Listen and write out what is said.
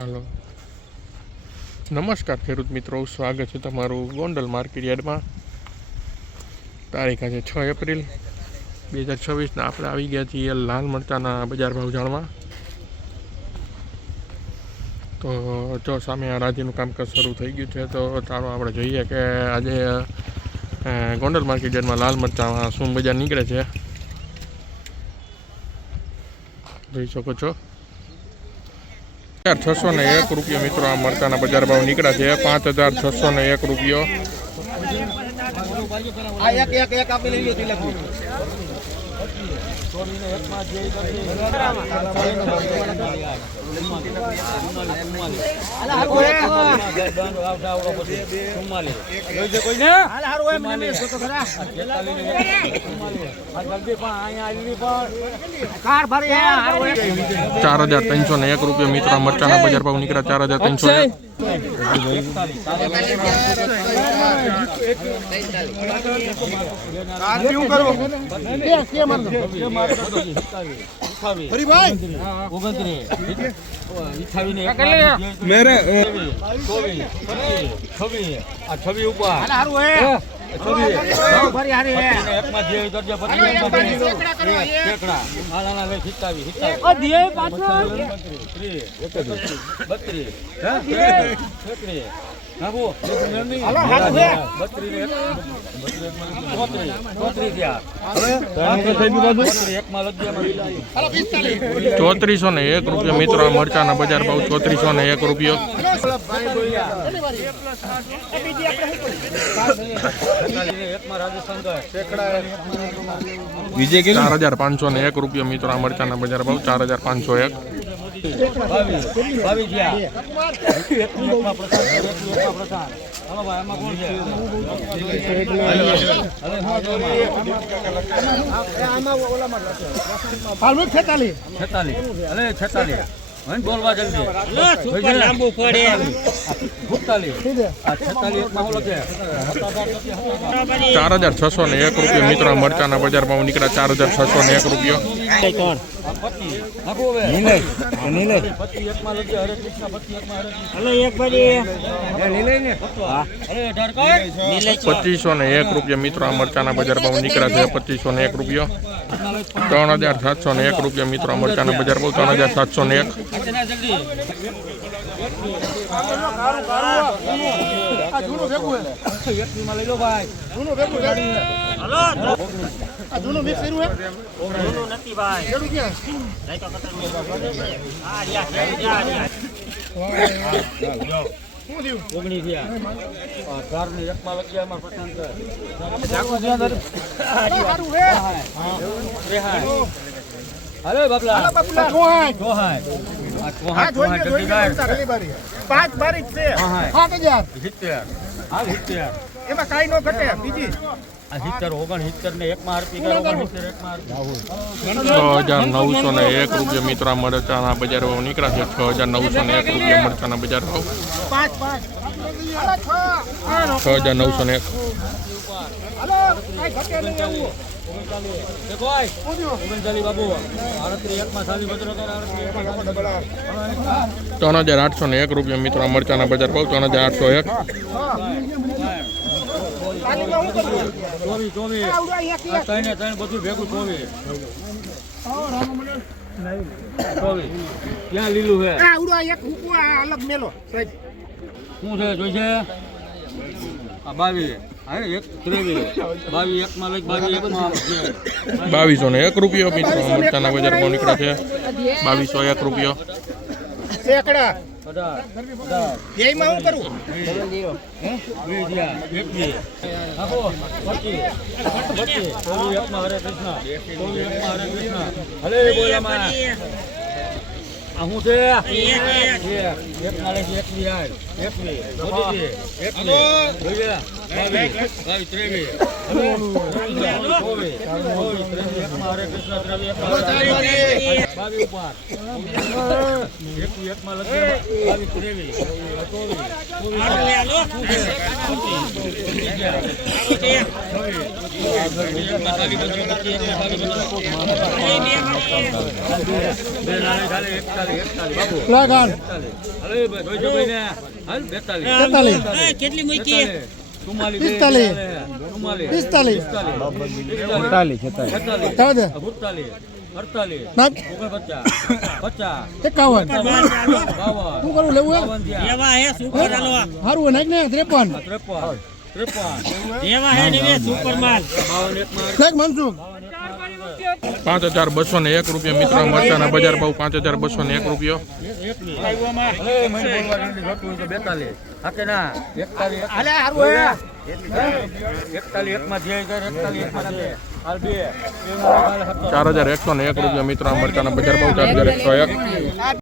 હાલો નમસ્કાર ખેડૂત મિત્રો, સ્વાગત છે તમારું ગોંડલ માર્કેટ યાર્ડમાં. તારીખ આજે 6 એપ્રિલ 2026 આપણે આવી ગયા છીએ લાલ મરચાના બજાર ભાવ જાણવા. તો જો સામે આ રાજીનું કામકાજ શરૂ થઈ ગયું છે. તો ચાલો આપણે જોઈએ કે આજે ગોંડલ માર્કેટ યાર્ડમાં લાલ મરચામાં શું બજાર નીકળે છે. જોઈ શકો છો 601 રૂપિયા મિત્રો આ મરચાના બજાર ભાવ નીકળ્યા છે. 5601 રૂપિયો. ₹4301 રૂપિયા મિત્રો મરચાના બજાર ભાવ નીકળ્યા. 4301. ₹3401 રૂપિયા મિત્રો મરચાના બજાર ભાવ. 3401 રૂપિયો. ₹4501 રૂપિયા મિત્રો મરચાના બજાર ભાવ. 4501. બોલવા જલ્દી લાંબુ પડે. 4601 રૂપિયા મિત્રો મરચાના બજાર ભાવ નીકળ્યા. 4601 રૂપિયો. ₹2501 રૂપિયા મિત્રો મરચાના બજાર ભાવ નીકળ્યા છે. 2501 રૂપિયો. 3701 રૂપિયા મિત્રો મરચાના બજાર ભાવ. 3701. અરે બાપલા એમાં કઈ નો ઘટે. બીજી 69 ને 1 માં 6901 રૂપિયા મિત્રો મરચાના બજાર ભાવ નીકળ્યા છે. 6901 રૂપિયા મરચાના બજાર ભાવ. 6901. ₹3801 રૂપિયા મિત્રો મરચાના બજાર ભાવ. 3801. બધું ભેગું 24 ક્યાં લીલું છે? અલગ મેલો શું છે જોઈશે? 2201 રૂપિયો મિત્રો મરચાના બજાર ભાવ નીકળ્યા છે. 2201 રૂપિયો. હું છે ₹41 ફ્લાગાન અરે ભાઈ જોઈજો ભાઈ ને હાલ 42 43 કેટલી મૂકી 45 45 થવા દે 48 નાખ 50 51 52 શું કરું લેવું હે એવા હે સુપર હાલો સારું હે નાખ ને 53 53 એવા હે ને સુપર માલ 52 નાખ મનસુખ 5201 રૂપિયા મિત્રો મરચાના બજાર ભાવ 5201 રૂપિયો. અરે મને બોલવા નથી જોતું તો 42 હાકે ના 41 હાલે હારું હે 41 એકમાં જે 41 એકમાં જે હાલ બે 4101 રૂપિયા મિત્રો મરચાના બજાર ભાવ 4101.